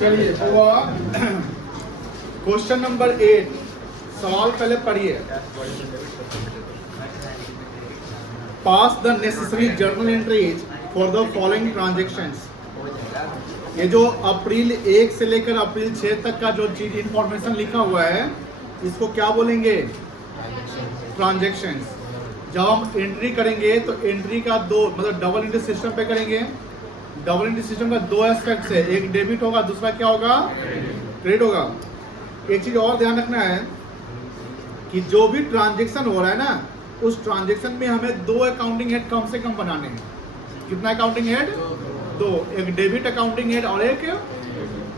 चलिए तो question number 8 सवाल पहले पढ़िए। Pass the necessary journal entries for the following transactions. ये जो अप्रैल 1 से लेकर अप्रैल 6 तक का जो चीज इंफॉर्मेशन लिखा हुआ है इसको क्या बोलेंगे? ट्रांजेक्शंस। जब हम एंट्री करेंगे तो एंट्री का दो मतलब डबल एंट्री सिस्टम पे करेंगे। डबल एंट्री सिस्टम का दो एस्पेक्ट है, एक डेबिट होगा, दूसरा क्या होगा? क्रेडिट होगा। एक चीज और ध्यान रखना है कि जो भी ट्रांजेक्शन हो रहा है ना उस ट्रांजेक्शन में हमें दो अकाउंटिंग हेड कम से कम बनाने हैं। कितना अकाउंटिंग हेड? दो, एक डेबिट अकाउंटिंग हेड और एक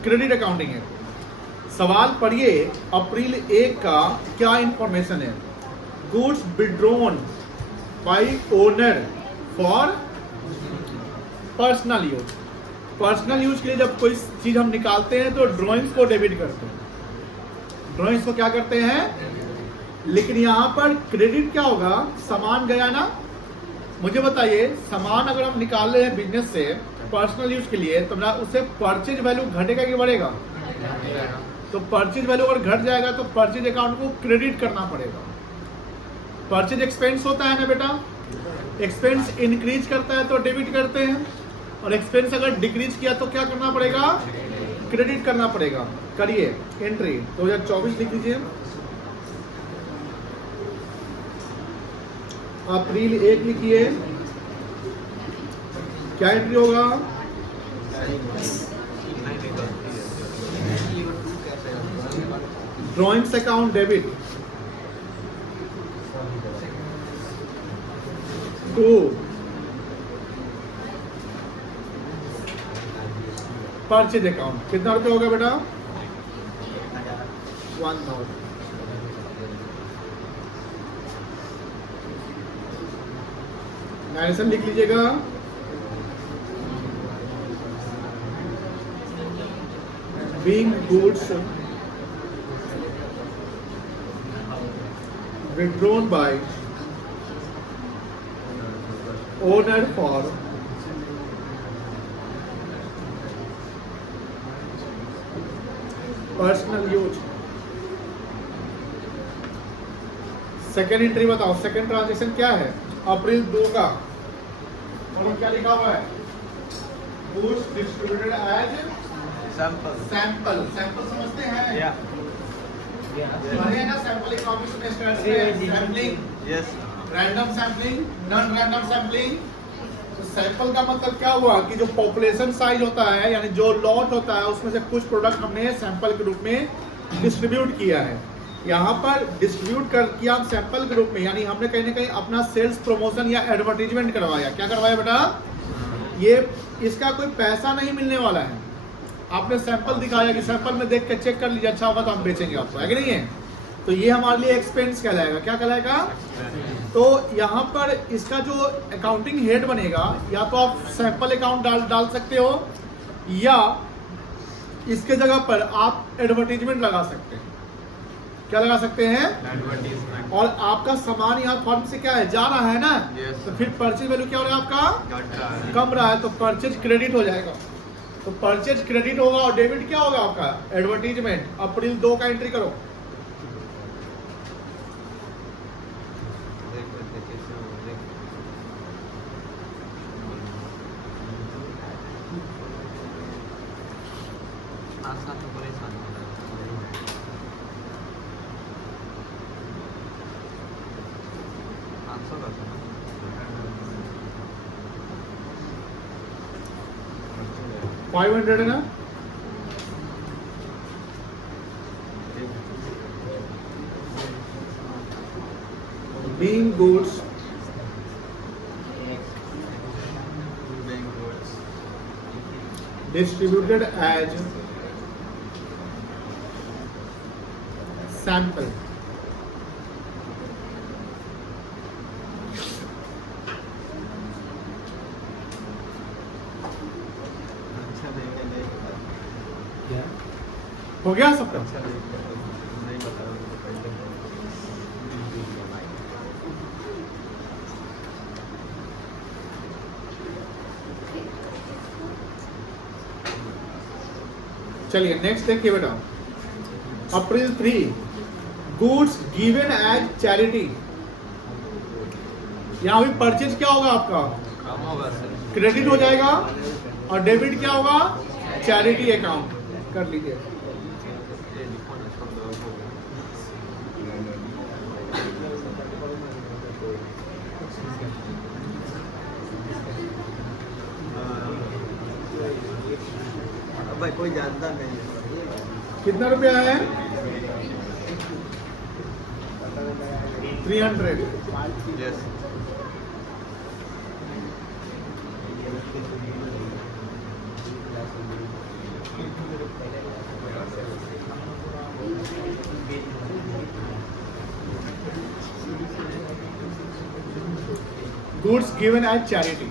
क्रेडिट अकाउंटिंग हेड। सवाल पढ़िए। अप्रैल 1 का क्या इंफॉर्मेशन है? Goods withdrawn by owner for personal use. Personal use के लिए जब कोई चीज हम निकालते हैं तो ड्रॉइंग्स को डेबिट करते हैं, ड्रॉइंग्स को क्या करते हैं? लेकिन यहाँ पर क्रेडिट क्या होगा? सामान गया ना, मुझे बताइए सामान अगर हम निकाल रहे हैं बिजनेस से पर्सनल यूज के लिए तो ना उससे परचेज वैल्यू घटेगा कि बढ़ेगा? तो परचेज वैल्यू अगर घट जाएगा तो परचेज अकाउंट को क्रेडिट करना पड़ेगा। परचेज एक्सपेंस होता है ना बेटा, एक्सपेंस इंक्रीज करता है तो डेबिट करते हैं और एक्सपेंस अगर डिक्रीज किया तो क्या करना पड़ेगा? क्रेडिट करना पड़ेगा। करिए एंट्री 2024 लिख लीजिए। अप्रैल 1 लिखिए। क्या एंट्री होगा? Drawings account debit to purchase account. कितना रुपये होगा बेटा? 1000। नरेशन लिख लीजिएगा। Being goods withdrawn by owner for personal use. Second entry बताओ, सेकेंड ट्रांजेक्शन क्या है? अप्रैल 2 का और क्या लिखा हुआ है? Goods distributed as sample. Sample समझते हैं? ना सैंपल इकोनॉमिक्स में स्टार्ट से sampling, yes, random sampling, non random sampling. तो सैंपल का मतलब क्या हुआ कि जो पॉपुलेशन साइज होता है यानी जो लॉट होता है उसमें से कुछ प्रोडक्ट हमने सैंपल के रूप में डिस्ट्रीब्यूट किया है। यहाँ पर डिस्ट्रीब्यूट कर किया हम सैंपल के रूप में, यानी हमने कहीं ना कहीं अपना सेल्स प्रमोशन या एडवर्टीजमेंट करवाया। क्या करवाया बेटा? ये इसका कोई पैसा नहीं मिलने वाला है। आपने सैंपल दिखाया कि सैंपल में देख के चेक कर लीजिए, अच्छा होगा तो हम बेचेंगे आपको, है कि नहीं है? तो ये हमारे लिए एक्सपेंस कहलाएगा। क्या कहलाएगा? तो यहाँ पर इसका जो अकाउंटिंग हेड बनेगा या तो आप सैंपल अकाउंट डाल सकते हो या इसके जगह पर आप एडवर्टीजमेंट लगा सकते हैं। क्या लगा सकते हैं? एडवर्टीजमेंट। और आपका सामान यहाँ फर्म से क्या है? जा रहा है ना, तो फिर परचेज वैल्यू क्या हो रहा है आपका? कम रहा है तो परचेज क्रेडिट हो जाएगा। तो परचेज क्रेडिट होगा और डेबिट क्या होगा आपका? एडवर्टीजमेंट। अप्रैल 2 का एंट्री करो। $500 है ना? Being goods distributed as sample. हो गया सबका? चलिए नेक्स्ट देखिए बेटा, अप्रैल 3 गुड्स गिवन एज चैरिटी। यहाँ भी परचेज क्या होगा आपका, कम होगा सर। क्रेडिट हो जाएगा, और डेबिट क्या होगा, चैरिटी अकाउंट कर लीजिए। ये लिखो ना शब्द और होगा। अब भाई कोई जानता नहीं है। कितना रुपया है, 300। Yes. Goods given as charity.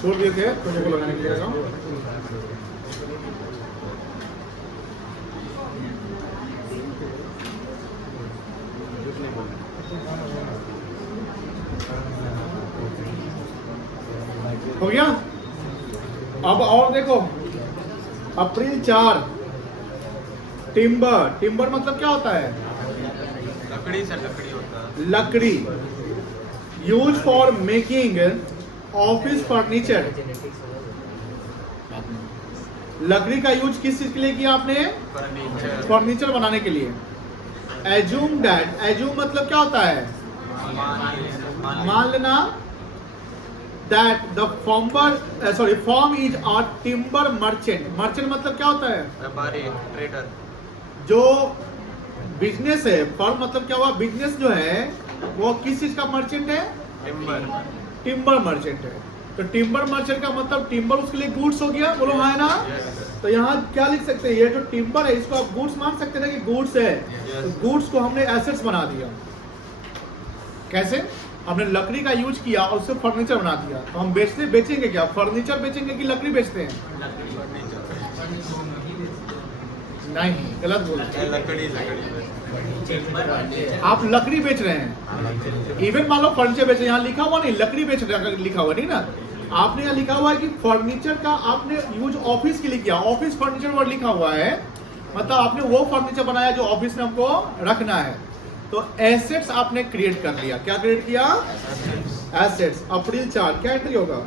छोड़ दिए थे तुमको लगाने के लिए काम। हो गया। अब और देखो, अप्रैल 4 टिम्बर। टिम्बर मतलब क्या होता है, लकड़ी से लकड़ी होता है। लकड़ी, use for making office furniture. लकड़ी का यूज किस चीज के लिए किया आपने, फर्नीचर। फर्नीचर बनाने के लिए। एज्यूम दैट, एज्यूम मतलब क्या होता है, मान लेना, that the form is a timber merchant. Merchant मतलब क्या होता है, व्यापारी, ट्रेडर। जो बिजनेस है, फर्म मतलब क्या हुआ, बिजनेस जो है वो किस चीज का मर्चेंट है, टिम्बर। टिम्बर मर्चेंट है। तो टिम्बर मर्चेंट का मतलब टिम्बर उसके लिए गुड्स हो गया, बोलो हाँ है ना। तो यहाँ क्या लिख सकते हैं, ये जो टिम्बर है इसको आप गुड्स मान सकते हैं ना कि गुड्स है। तो गुड्स को हमने एसेट्स बना दिया। कैसे, हमने लकड़ी का यूज किया और उससे फर्नीचर बना दिया। तो हम बेचेंगे क्या, फर्नीचर बेचेंगे कि लकड़ी बेचते हैं, नहीं गलत बोल रहे हैं। लकड़ी। आप लकड़ी बेच रहे हैं, इवन मान लो फर्नीचर बेच रहे हैं, यहाँ लिखा हुआ नहीं लकड़ी बेच रहे हैं, लिखा हुआ नहीं ना। आपने यहाँ लिखा हुआ है कि फर्नीचर का आपने यूज ऑफिस के लिए किया, ऑफिस फर्नीचर वर्ड लिखा हुआ है, मतलब आपने वो फर्नीचर बनाया जो ऑफिस में हमको रखना है। तो एसेट्स आपने क्रिएट कर लिया। क्या क्रिएट किया, एसेट्स। अप्रैल 4 क्या एंट्री होगा,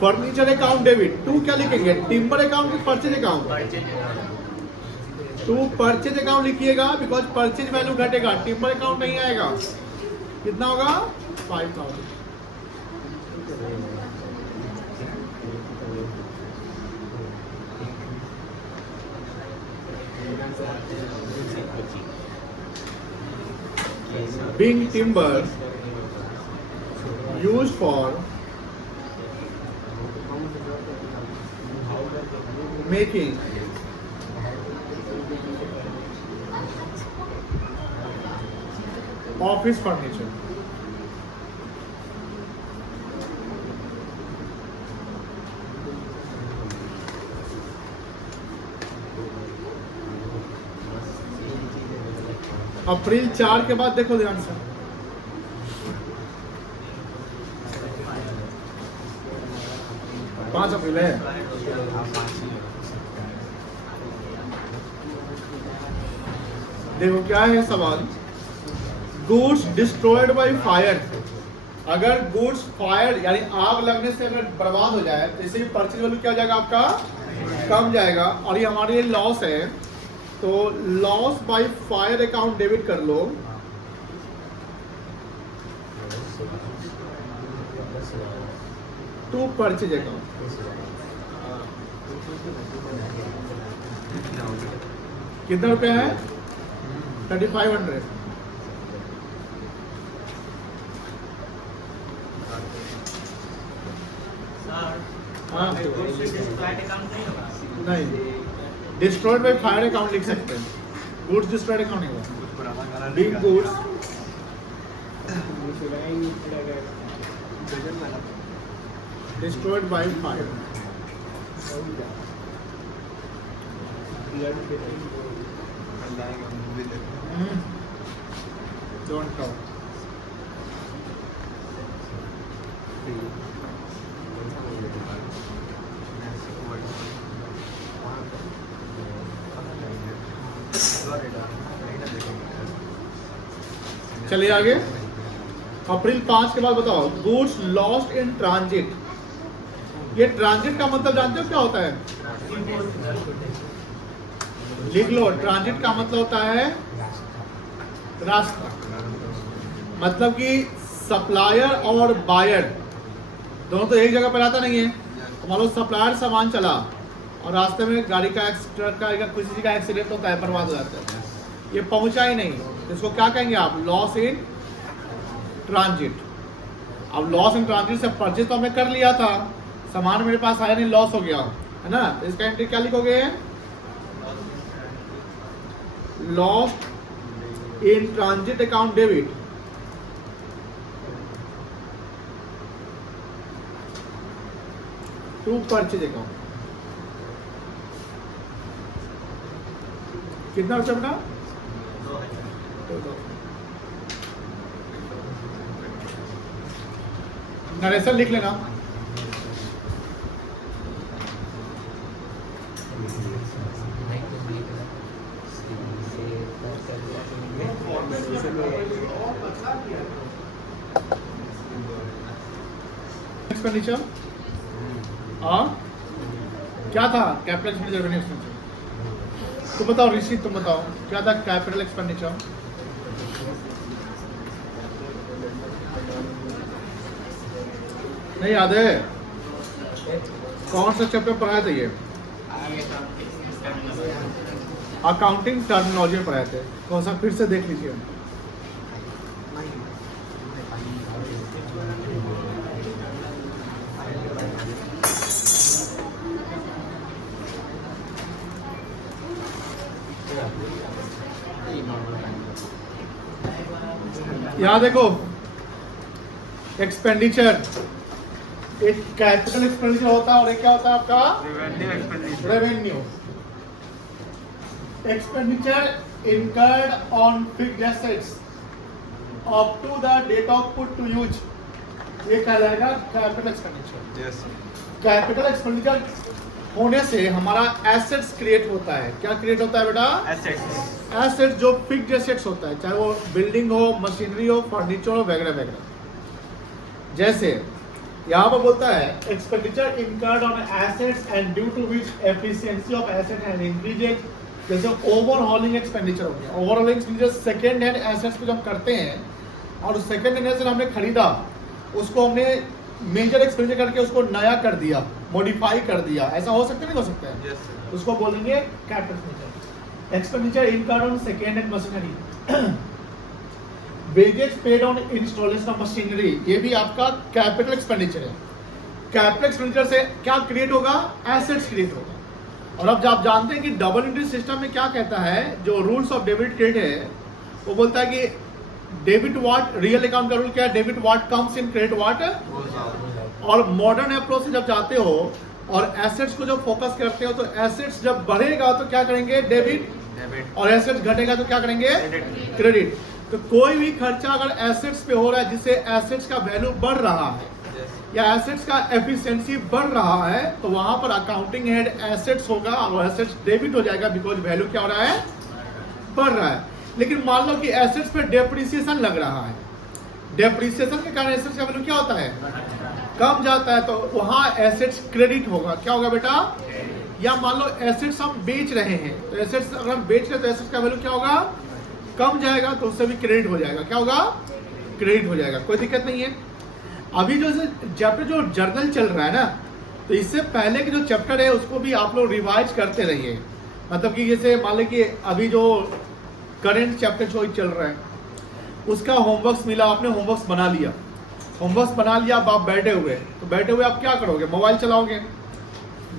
फर्नीचर अकाउंट डेबिट। 2 क्या लिखेंगे, टिम्बर अकाउंट की परचेज अकाउंट। 2 परचेज अकाउंट लिखिएगा, बिकॉज परचेज वैल्यू घटेगा, टिम्बर अकाउंट नहीं आएगा। कितना होगा, 5000। Being timber used for making office furniture. अप्रैल 4 के बाद देखो ध्यान से, पांच अप्रैल है। देखो क्या है सवाल, गुड्स डिस्ट्रॉयड बाय फायर। अगर गुड्स फायर यानी आग लगने से अगर बर्बाद हो जाए तो इससे परचेज वैल्यू क्या हो जाएगा, आपका कम जाएगा, और ये हमारे लिए लॉस है। तो loss by fire account debit कर लो। टू परचेज अकाउंट कितना रुपया है, 3500। हाँ नहीं, डिस्ट्रॉयड बाय फायर अकाउंट लिख सकते हैं, गुड्स डिस्ट्रॉयड अकाउंट नहीं होगा। Big goods destroyed by fire. Don't talk. चलिए आगे। अप्रैल 5 के बाद बताओ, गुड्स लॉस्ट इन ट्रांजिट। ये ट्रांजिट का मतलब जानते हो क्या होता है? लिख लो, ट्रांजिट का मतलब होता है रास्ता। मतलब कि सप्लायर और बायर दोनों तो एक जगह पर आता नहीं है। तो मान लो सप्लायर सामान चला और रास्ते में गाड़ी का ट्रक का या किसी चीज का एक्सीडेंट होता है, बर्बाद हो जाता है, ये पहुंचा ही नहीं, इसको क्या कहेंगे आप? Loss in transit. अब लॉस इन ट्रांजिट से परचेज तो हमने कर लिया था, सामान मेरे पास आया नहीं, लॉस हो गया है ना, तो इसका एंट्री क्या लिखोगे? Lost in transit account debit. To purchase account. कितना बचा बेटा? नरेशन लिख लेना। एक्सपेंडिचर क्या था? Capital expenditure, revenue expenditure. तो बताओ ऋषि, तुम बताओ क्या था कैपिटल एक्सपेंडिचर? नहीं याद है? कौन सा चैप्टर पढ़ाए थे ये? अकाउंटिंग टर्मिनोलॉजी में पढ़ाए थे। कौन सा? फिर से देख लीजिए। यहाँ देखो, एक्सपेंडिचर एक कैपिटल एक्सपेंडिचर होता है और एक क्या होता है आपका? Revenue expenditure. Revenue expenditure incurred on fixed assets up to the date of put to use, ये कहलाएगा capital expenditure. Yes. Capital expenditure होने से हमारा एसेट्स क्रिएट होता है। क्या क्रिएट होता है बेटा? एसेट्स। एसेट्स जो फिक्स्ड एसेट्स होता है, चाहे वो बिल्डिंग हो, मशीनरी हो, फर्नीचर हो, वगैरह वगैरह। जैसे यहाँ पर बोलता है expenditure incurred on assets and due to which efficiency of asset has increased. जैसे ओवरहॉलिंग एक्सपेंडिचर हो गया। Overhauling expenditure second hand assets को जब करते हैं और सेकेंड हैंड एसेट हमने खरीदा, उसको हमने मेजर एक्सपेंडिचर करके उसको नया कर दिया, मॉडिफाई कर दिया, ऐसा हो सकता है? नहीं हो सकता है? Yes sir. उसको बोलेंगे capital expenditure. Expenditure incurred on second hand machinery, wages paid on installation of machinery, ये भी आपका कैपिटल एक्सपेंडिचर है। कैपिटल एक्सपेंडिचर से क्या क्रिएट होगा? एसेट्स क्रिएट होगा। और अब आप जानते हैं कि डबल एंट्री सिस्टम में क्या कहता है, जो रूल्स ऑफ डेबिट क्रेडिट है, वो बोलता है कि डेबिट व्हाट, रियल अकाउंट का रूल क्या है? Debit what comes in, credit what. और मॉडर्न अप्रोच से जब जाते हो और एसेट्स को जब फोकस करते हो, तो एसेट्स जब बढ़ेगा तो क्या करेंगे? डेबिट। और एसेट्स घटेगा तो क्या करेंगे? क्रेडिट। तो कोई भी खर्चा अगर एसेट्स पे हो रहा है जिससे एसेट्स का वैल्यू बढ़ रहा है या एसेट्स का एफिशिएंसी बढ़ रहा है, तो वहां पर अकाउंटिंग हेड एसेट्स होगा और एसेट्स डेबिट हो जाएगा, बिकॉज वैल्यू क्या हो रहा है? बढ़ रहा है। लेकिन मान लो कि एसेट्स पे डेप्रिसिएशन लग रहा है, डेप्रिसिएशन के कारण एसेट्स का वैल्यू क्या होता है? कम जाता है, तो वहां एसेट्स क्रेडिट होगा। क्या होगा बेटा? या मान लो एसेट्स हम बेच रहे हैं, तो एसेट्स अगर हम बेच रहे हैं तो एसेट्स का वैल्यू क्या होगा? कम जाएगा, तो उससे भी क्रेडिट हो जाएगा। क्या होगा? क्रेडिट हो जाएगा। कोई दिक्कत नहीं है। अभी जो चैप्टर जो जर्नल चल रहा है ना, तो इससे पहले के जो चैप्टर है उसको भी आप लोग रिवाइज करते रहिए। मतलब कि जैसे मान लो कि अभी जो करंट चैप्टर जो चल रहा है उसका होमवर्क मिला, आपने होमवर्क बना लिया, होमवर्क बना लिया, अब आप बैठे हुए, तो बैठे हुए आप क्या करोगे? मोबाइल चलाओगे,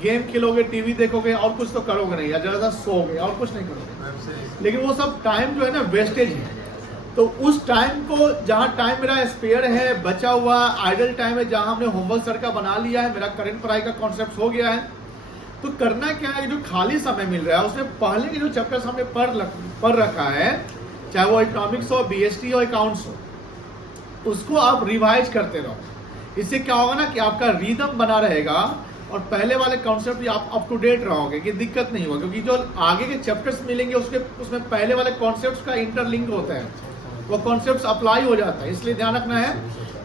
गेम खेलोगे, टीवी देखोगे, और कुछ तो करोगे नहीं, या ज़्यादा सोओगे, और कुछ नहीं करोगे। लेकिन वो सब टाइम जो है ना वेस्टेज है। तो उस टाइम को, जहां टाइम मेरा स्पेयर है, बचा हुआ आइडल टाइम है, जहां हमने होमवर्क सर का बना लिया है, मेरा करंट पढ़ाई का कॉन्सेप्ट हो गया है, तो करना क्या है, जो खाली समय मिल रहा है उसमें पहले के जो चैप्टर्स हमने पढ़ रखा है, चाहे वो इकोनॉमिक्स हो, बीएसटी हो, अकाउंट्स हो, उसको आप रिवाइज करते रहो। इससे क्या होगा ना कि आपका रिदम बना रहेगा और पहले वाले कॉन्सेप्ट आप अप टू डेट रहोगे, कि दिक्कत नहीं होगा, क्योंकि जो आगे के चैप्टर्स मिलेंगे उसमें पहले वाले कॉन्सेप्ट्स का इंटरलिंक होता है, वो कॉन्सेप्ट्स अप्लाई हो जाता है। इसलिए ध्यान रखना है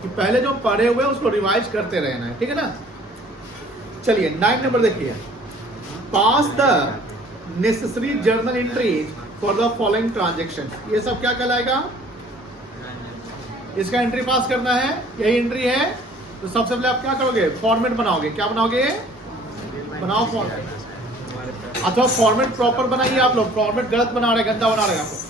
कि पहले जो पढ़े हुए उसको रिवाइज करते रहना है, ठीक है ना। चलिए 9 नंबर देखिए, pass the necessary journal entries for the following transaction. ये सब क्या कहलाएगा, इसका एंट्री पास करना है, यही एंट्री है। तो सबसे पहले आप क्या करोगे, फॉर्मेट बनाओगे। क्या बनाओगे, बनाओ फॉर्मेट, अथवा फॉर्मेट प्रॉपर बनाइए। आप लोग फॉर्मेट गलत बना रहे, गंदा बना रहे आपको।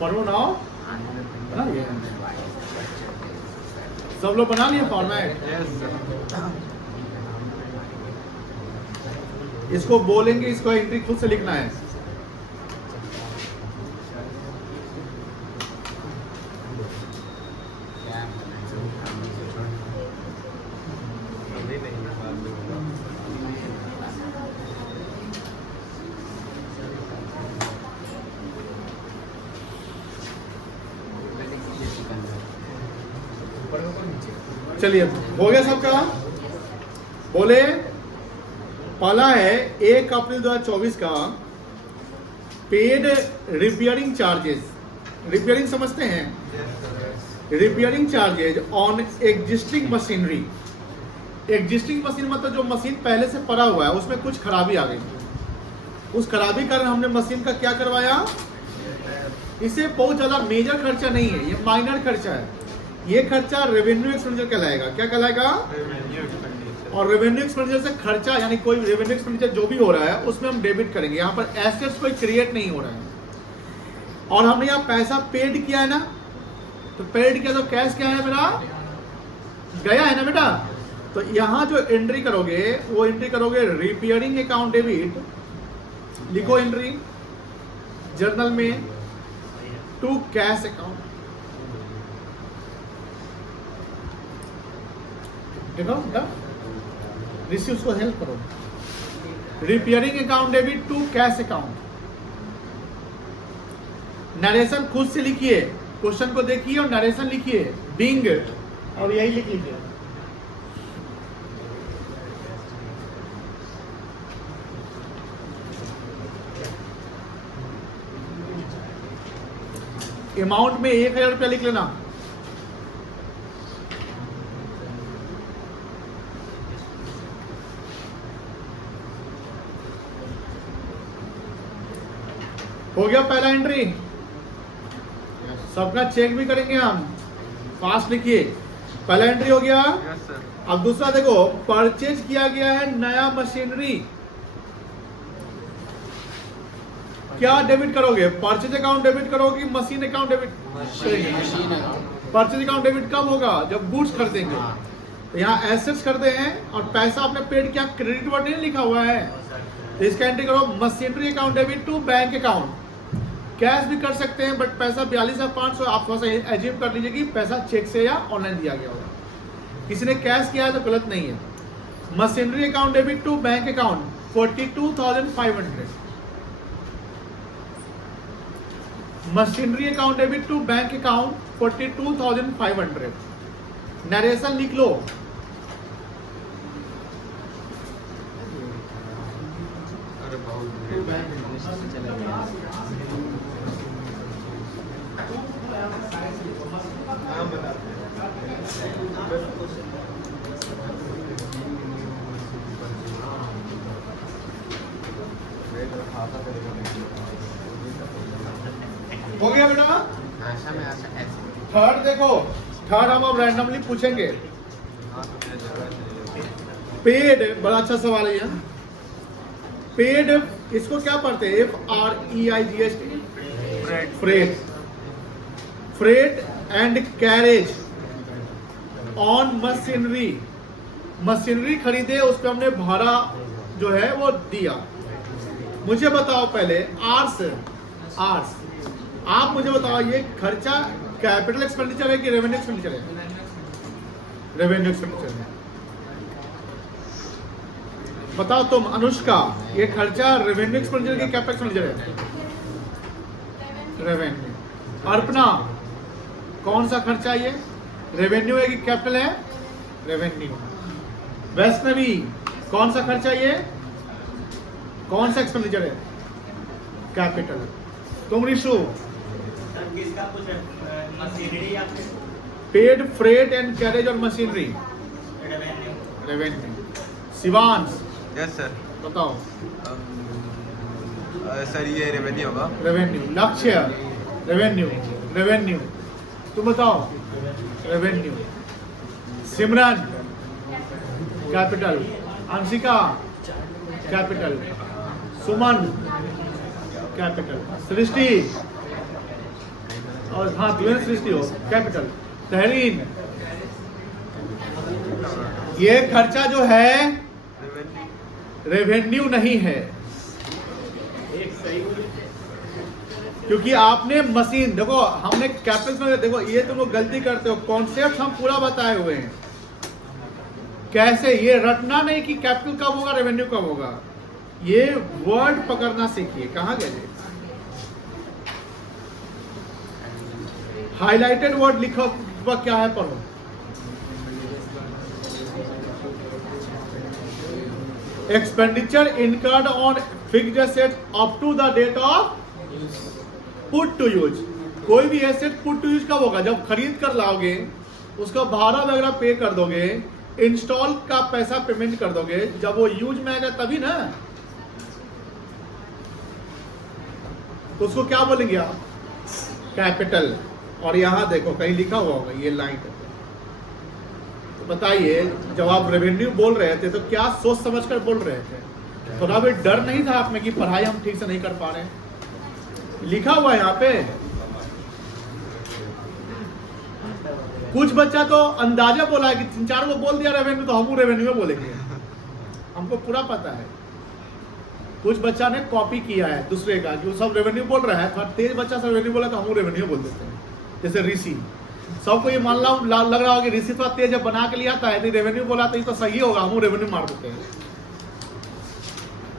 फॉर्मेट बनाओ, बना लिए सब लोग, बना लिए फॉर्मेट। इसको बोलेंगे, इसको एंट्री खुद से लिखना है। चलिए हो गया सबका, बोले। पहला है 1 अप्रैल 2024 का पेड रिपेयरिंग चार्जेस। रिपेयरिंग समझते हैं, repairing charges on existing machinery. Existing machine मतलब जो मशीन पहले से पड़ा हुआ है, उसमें कुछ खराबी आ गई, उस खराबी कारण हमने मशीन का क्या करवाया। इसे बहुत ज्यादा मेजर खर्चा नहीं है, ये माइनर खर्चा है। ये खर्चा रेवेन्यू एक्सपेंडिचर कहलाएगा। क्या कहलाएगा, और रेवेन्यू एक्सपेंडिचर से खर्चा, यानी कोई रेवेन्यू एक्सपेंडिचर जो भी हो रहा है उसमें हम डेबिट करेंगे। यहाँ पर एसेट्स कोई क्रिएट नहीं हो रहा है। और हमने यहाँ पैसा पेड किया है ना, तो पेड किया तो कैश क्या है मेरा, गया है ना बेटा। तो यहाँ जो एंट्री करोगे वो एंट्री करोगे रिपेयरिंग अकाउंट डेबिट, लिखो एंट्री जर्नल में टू कैश अकाउंट। देखो ऋषि उसको हेल्प करो, repairing account debit to cash account. Narration खुद से लिखिए, क्वेश्चन को देखिए और नरेशन लिखिए, बिंग, और यही लिख लीजिए। अमाउंट में 1000 रुपया लिख लेना। हो गया पहला एंट्री, सबका चेक भी करेंगे हम, फास्ट लिखिए। पहला एंट्री हो गया। अब दूसरा देखो, परचेज किया गया है नया मशीनरी। क्या डेबिट करोगे, परचेज अकाउंट डेबिट करोगे, machine account debit. Purchase account debit कब होगा, जब गुड्स खरीदेंगे। तो यहाँ एसेट्स खरीदे हैं और पैसा आपने पेड किया, क्रेडिट वर्ड नहीं लिखा हुआ है, तो इसका एंट्री करो machinery account debit to bank account. Cash भी कर सकते हैं, बट पैसा 42,500 आप थोड़ा सा एज्यूम कर लीजिए कि पैसा चेक से या ऑनलाइन दिया गया होगा। किसी ने कैश किया है तो गलत नहीं है। Machinery account debit to bank account 42,500। Machinery account debit to bank account 42,500। Narration लिख लो। हो गया बेटा। थर्ड देखो, थर्ड हम अब रैंडमली पूछेंगे। पेड, बड़ा अच्छा सवाल है ये। पेड, इसको क्या पढ़ते हैं, FREIGHT, freight. Freight and carriage on machinery, machinery खरीदे उस पर हमने भाड़ा जो है वो दिया। मुझे बताओ पहले आर्स आप मुझे बताओ ये खर्चा कैपिटल एक्सपेंडिचर है कि रेवेन्यू एक्सपेंडिचर है? रेवेन्यू एक्सपेंडिचर है। बताओ तुम अनुष्का, ये खर्चा रेवेन्यू एक्सपेंडिचर की कैपिटल एक्सपेंडिचर है? रेवेन्यू। अर्पणा, कौन सा खर्चा ये? रेवेन्यू है कि कैपिटल है? रेवेन्यू। वैष्णवी, कौन सा खर्चा ये? कौन सा एक्सपेंडिचर है? कैपिटल। तुम रिशु, किसका कुछ मशीनरी या पेड फ्रेट एंड कैरेज और machinery, revenue? Revenue. Shivansh, yes sir. बताओ। सर ये रेवेन्यू होगा। रेवेन्यू। लक्ष्य, रेवेन्यू। रेवेन्यू। तुम बताओ। रेवेन्यू। सिमरन, कैपिटल। अंशिका, कैपिटल। सुमन, कैपिटल। सृष्टि, और हाँ तुम्हें सृष्टि हो, कैपिटल। तहरीन, ये खर्चा जो है रेवेन्यू नहीं है, क्योंकि आपने मशीन देखो, हमने कैपिटल में देखो, ये तुम लोग गलती करते हो। कॉन्सेप्ट हम पूरा बताए हुए हैं, कैसे ये रटना नहीं कि कैपिटल कब होगा रेवेन्यू कब होगा। ये वर्ड पकड़ना सीखिए। कहाँ गए? हाईलाइटेड वर्ड लिखो, वह क्या है पढ़ो। Expenditure incurred on fixed asset up to the date of put to use. कोई भी एसेट पुट टू यूज कब होगा? जब खरीद कर लाओगे, उसका भाड़ा वगैरह पे कर दोगे, इंस्टॉल का पैसा पेमेंट कर दोगे, जब वो यूज में आएगा तभी ना। तो उसको क्या बोलेंगे आप? कैपिटल। और यहां देखो कहीं लिखा हुआ होगा ये लाइन। तो बताइए, जब आप रेवेन्यू बोल रहे थे तो क्या सोच समझ कर बोल रहे थे? थोड़ा भी डर नहीं था आप में कि पढ़ाई हम ठीक से नहीं कर पा रहे? लिखा हुआ है यहाँ पे। कुछ बच्चा तो अंदाजा बोला है कि 3-4 को बोल दिया रेवेन्यू, तो हम रेवेन्यू में बोलेंगे। हमको पूरा पता है। कुछ बच्चा ने कॉपी किया है दूसरे का, कि वो सब रेवेन्यू बोल रहा है, थोड़ा तेज बच्चा सब रेवेन्यू बोला तो हम रेवेन्यू बोल देते हैं। जैसे ऋषि, सबको ये मान लग रहा होगा कि ऋषि थोड़ा तेज बना के लिया था, यदि रेवेन्यू बोला तो ये तो सही होगा, हम रेवेन्यू मार देते हैं।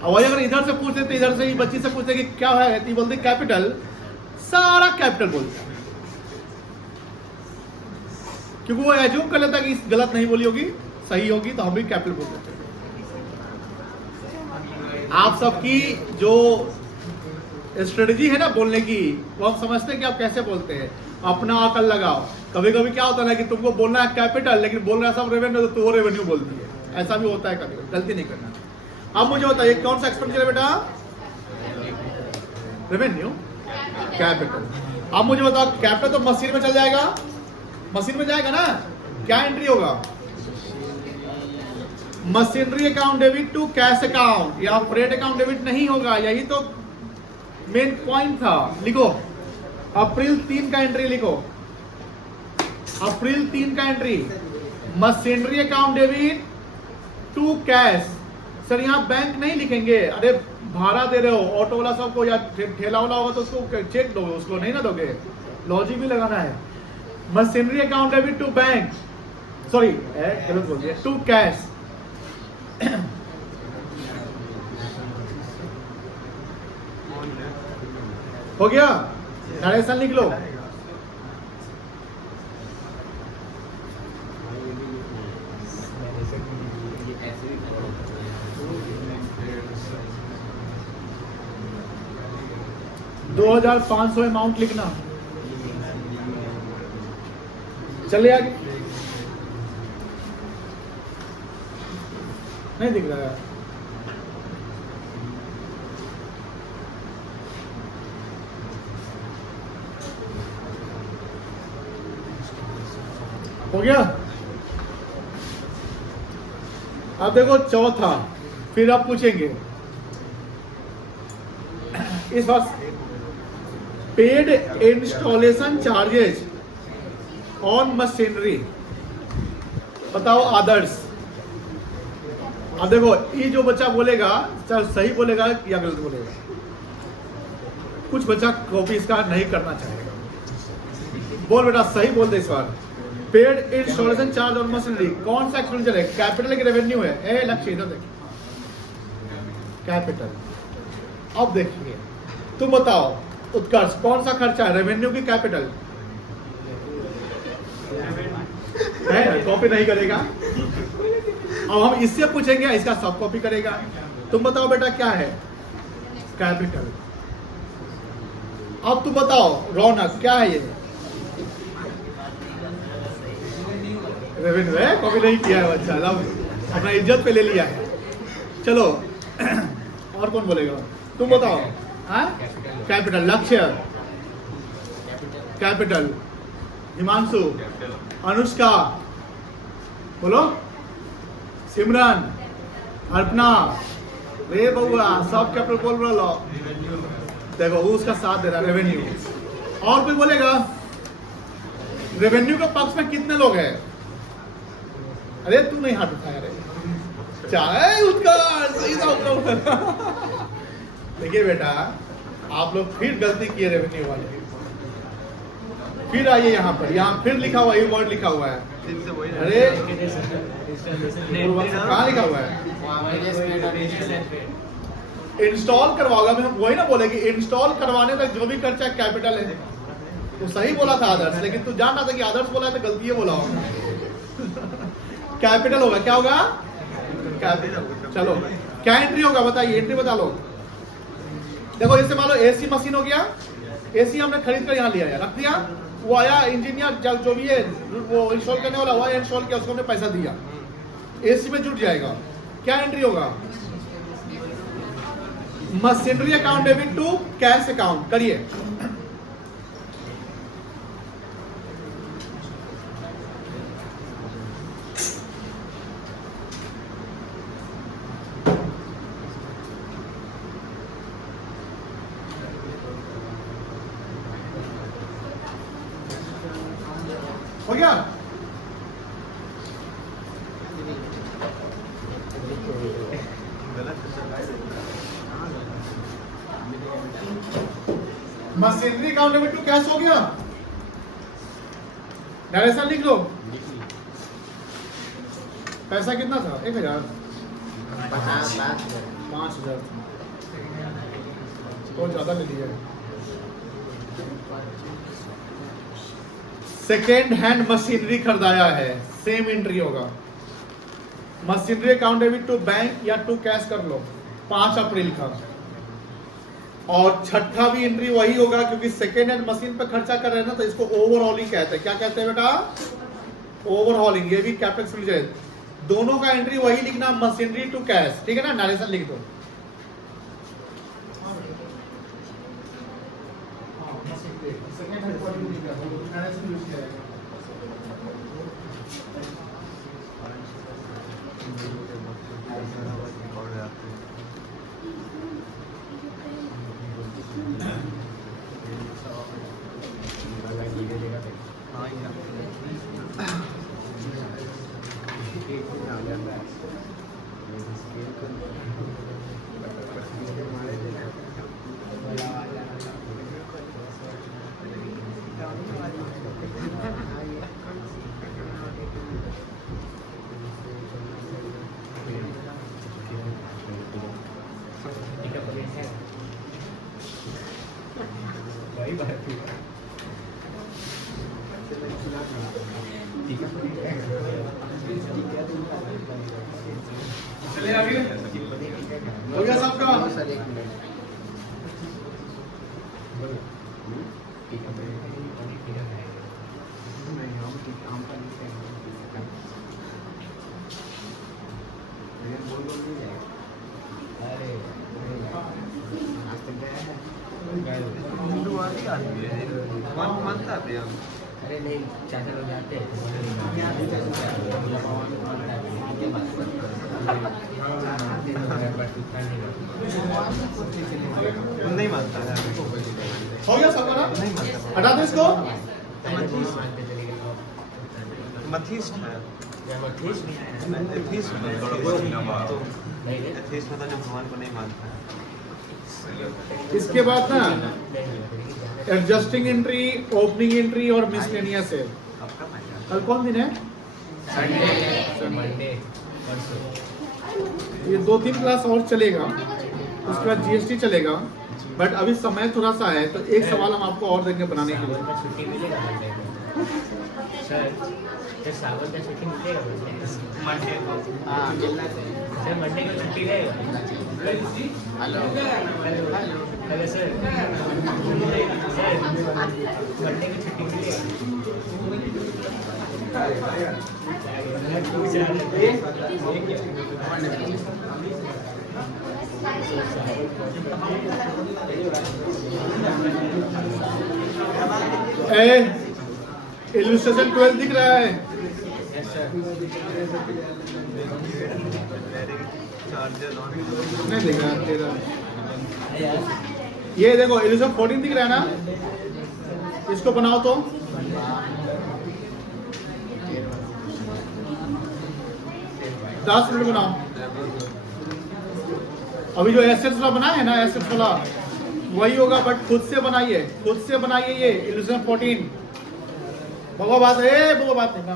और वही अगर इधर से पूछते तो इधर से ही बच्ची से पूछते कि क्या है, तो बोलते कैपिटल, सारा कैपिटल बोलते हैं, क्योंकि वो एज्यूम कर लेता कि गलत नहीं बोली होगी, सही होगी, तो हम भी कैपिटल बोल देते हैं। आप सबकी जो स्ट्रेटजी है ना बोलने की, वो हम समझते हैं कि आप कैसे बोलते हैं। अपना अकल लगाओ। कभी कभी क्या होता है कि तुमको बोलना है कैपिटल, लेकिन बोल रहा है सब रेवेन्यू, तो वो रेवेन्यू बोलती है। ऐसा भी होता है कभी, गलती नहीं करना। अब मुझे बताइए कौन सा एक्सपेंडिचर है बेटा? Revenue, capital. अब मुझे बताओ, कैपिटल तो मशीन में चल जाएगा, मशीन में जाएगा ना, क्या एंट्री होगा? Machinery account debit to cash account, या फ्रेट अकाउंट डेबिट नहीं होगा। यही तो मेन पॉइंट था। लिखो अप्रैल 3 का एंट्री लिखो, अप्रैल 3 का entry. Machinery account debit to cash. Sir यहाँ बैंक नहीं लिखेंगे? अरे भाड़ा दे रहे हो ऑटो वाला सबको, या ठेला वाला होगा तो उसको चेक दोगे, उसको नहीं ना दोगे, लॉजिक भी लगाना है। Machinery account debit to bank, sorry गलत बोल दिया, टू कैश। हो गया? नरेशन लिख लो। $2,500 अमाउंट लिखना। चले आगे, नहीं दिख रहा है। हो गया? अब देखो चौथा, फिर आप पूछेंगे इस बार paid installation charges on machinery, बताओ आदर्श। अब देखो ये जो बच्चा बोलेगा चाहे सही बोलेगा या गलत बोलेगा, कुछ बच्चा कॉपी इसका नहीं करना चाहेगा। बोल बेटा सही बोल दे इस बार। पेड इंस्टॉलेशन चार्ज और मशीनरी कौन सा एक्सपेंडिचर है? कैपिटल की रेवेन्यू है। ए लक्ष्य इधर देखिए, कैपिटल। अब देखिए तुम बताओ उत्कर्ष कौन सा खर्चा है, रेवेन्यू की कैपिटल? है कॉपी नहीं करेगा। अब हम इससे पूछेंगे, इसका सब कॉपी करेगा। तुम बताओ बेटा क्या है? कैपिटल। अब तुम बताओ रौनक क्या है ये? रेवेन्यू है, कॉपी नहीं किया है बच्चा, लब अपना इज्जत पे ले लिया है। चलो और कौन बोलेगा? तुम बताओ। हाँ कैपिटल। लक्ष्य कैपिटल। हिमांशु, अनुष्का बोलो, सिमरन, अर्पणा, रे बउआ सब कैपिटल बोल रहा लो। देखो वो उसका साथ दे रहा, रेवेन्यू। और कोई बोलेगा? रेवेन्यू के पक्ष में कितने लोग हैं? अरे तू नहीं हाथ उठाया रे, चाहे उसका सही था उत्तर। देखिए बेटा आप लोग फिर गलती किए रेवेन्यू वाले। फिर आइए यहाँ पर, यहाँ फिर लिखा हुआ, ये वर्ड लिखा हुआ है। अरे कहाँ लिखा हुआ है? इंस्टॉल करवाओगे, हम वही ना बोले कि इंस्टॉल करवाने तक जो भी खर्चा कैपिटल है। तो सही बोला था आदर्श, लेकिन तू जान रहा था कि आदर्श बोला है तो गलती है बोला होगा। कैपिटल होगा, क्या होगा? कैपिटल। चलो क्या एंट्री होगा बताइए, एंट्री बता लो। देखो जैसे मान लो एसी मशीन हो गया, एसी हमने खरीद कर यहाँ लिया है, रख दिया, वो आया इंजीनियर जो भी है वो इंस्टॉल करने वाला हुआ, इंस्टॉल किया, उसको हमने पैसा दिया, एसी में जुट जाएगा। क्या एंट्री होगा? Machinery account debit to cash account. करिए। हो गया? Machinery account debit to cash हो गया। डायरेक्शन लिख लो। पैसा कितना था? 1000। 5000 बहुत ज्यादा ले लिया। सेकेंड हैंड मशीनरी खरीदाया है, सेम एंट्री होगा। Machinery account debit to bank या टू कैश कर लो, 5 अप्रैल का। और छठा भी एंट्री वही होगा, क्योंकि सेकेंड हैंड मशीन पे खर्चा कर रहे हैं ना, तो इसको ओवरहॉलिंग कहते हैं। क्या कहते हैं बेटा? ओवरहॉलिंग। ये भी कैपेक्स मिल जाए। दोनों का एंट्री वही लिखना, मशीनरी टू कैश। ठीक है ना? नरेशन लिख दो। चलिए आगे। हो गया सबका? अरे नहीं, चाचा लोग जाते हैं नहीं मानता है। हो गया सबका ना? हटा दो इसको। मथीस्ट है एथीस्ट एथीस्ट में थोड़ा नहीं रे एथीस्ट में तो जो भगवान को नहीं मानता है इसके बाद ना नहीं एडजस्टिंग एंट्री, ओपनिंग एंट्री और मिसलेनियस है। आपका मायना कल कौन दिन है? मंडे परसों ये 2-3 क्लास और चलेगा, उसके बाद जीएसटी चलेगा। बट अभी समय थोड़ा सा है, तो एक सवाल हम आपको और देंगे बनाने के लिए। सावन का छुट्टी मिलेगा मंडे को सर सावन का छुट्टी मिलेगा मंडे को सर मंडे को छुट्टी रहेगा hello hello hello sir sir Monday को छुट्टी मिलेगा मैं पूछ रहा इलस्ट्रेशन 12 दिख रहा है? यस सर चार्जर ऑन नहीं दिख रहा तेरा। ये देखो इलस्ट्रेशन 14 दिख रहा है ना? इसको बनाओ तो 10 मिनट बनाओ। अभी जो एसेट्स वाला बना है ना, एसेट्स वाला वही होगा, बट खुद से बनाइए ये इलस्ट्रेशन 14। भगवा बात नहीं ना।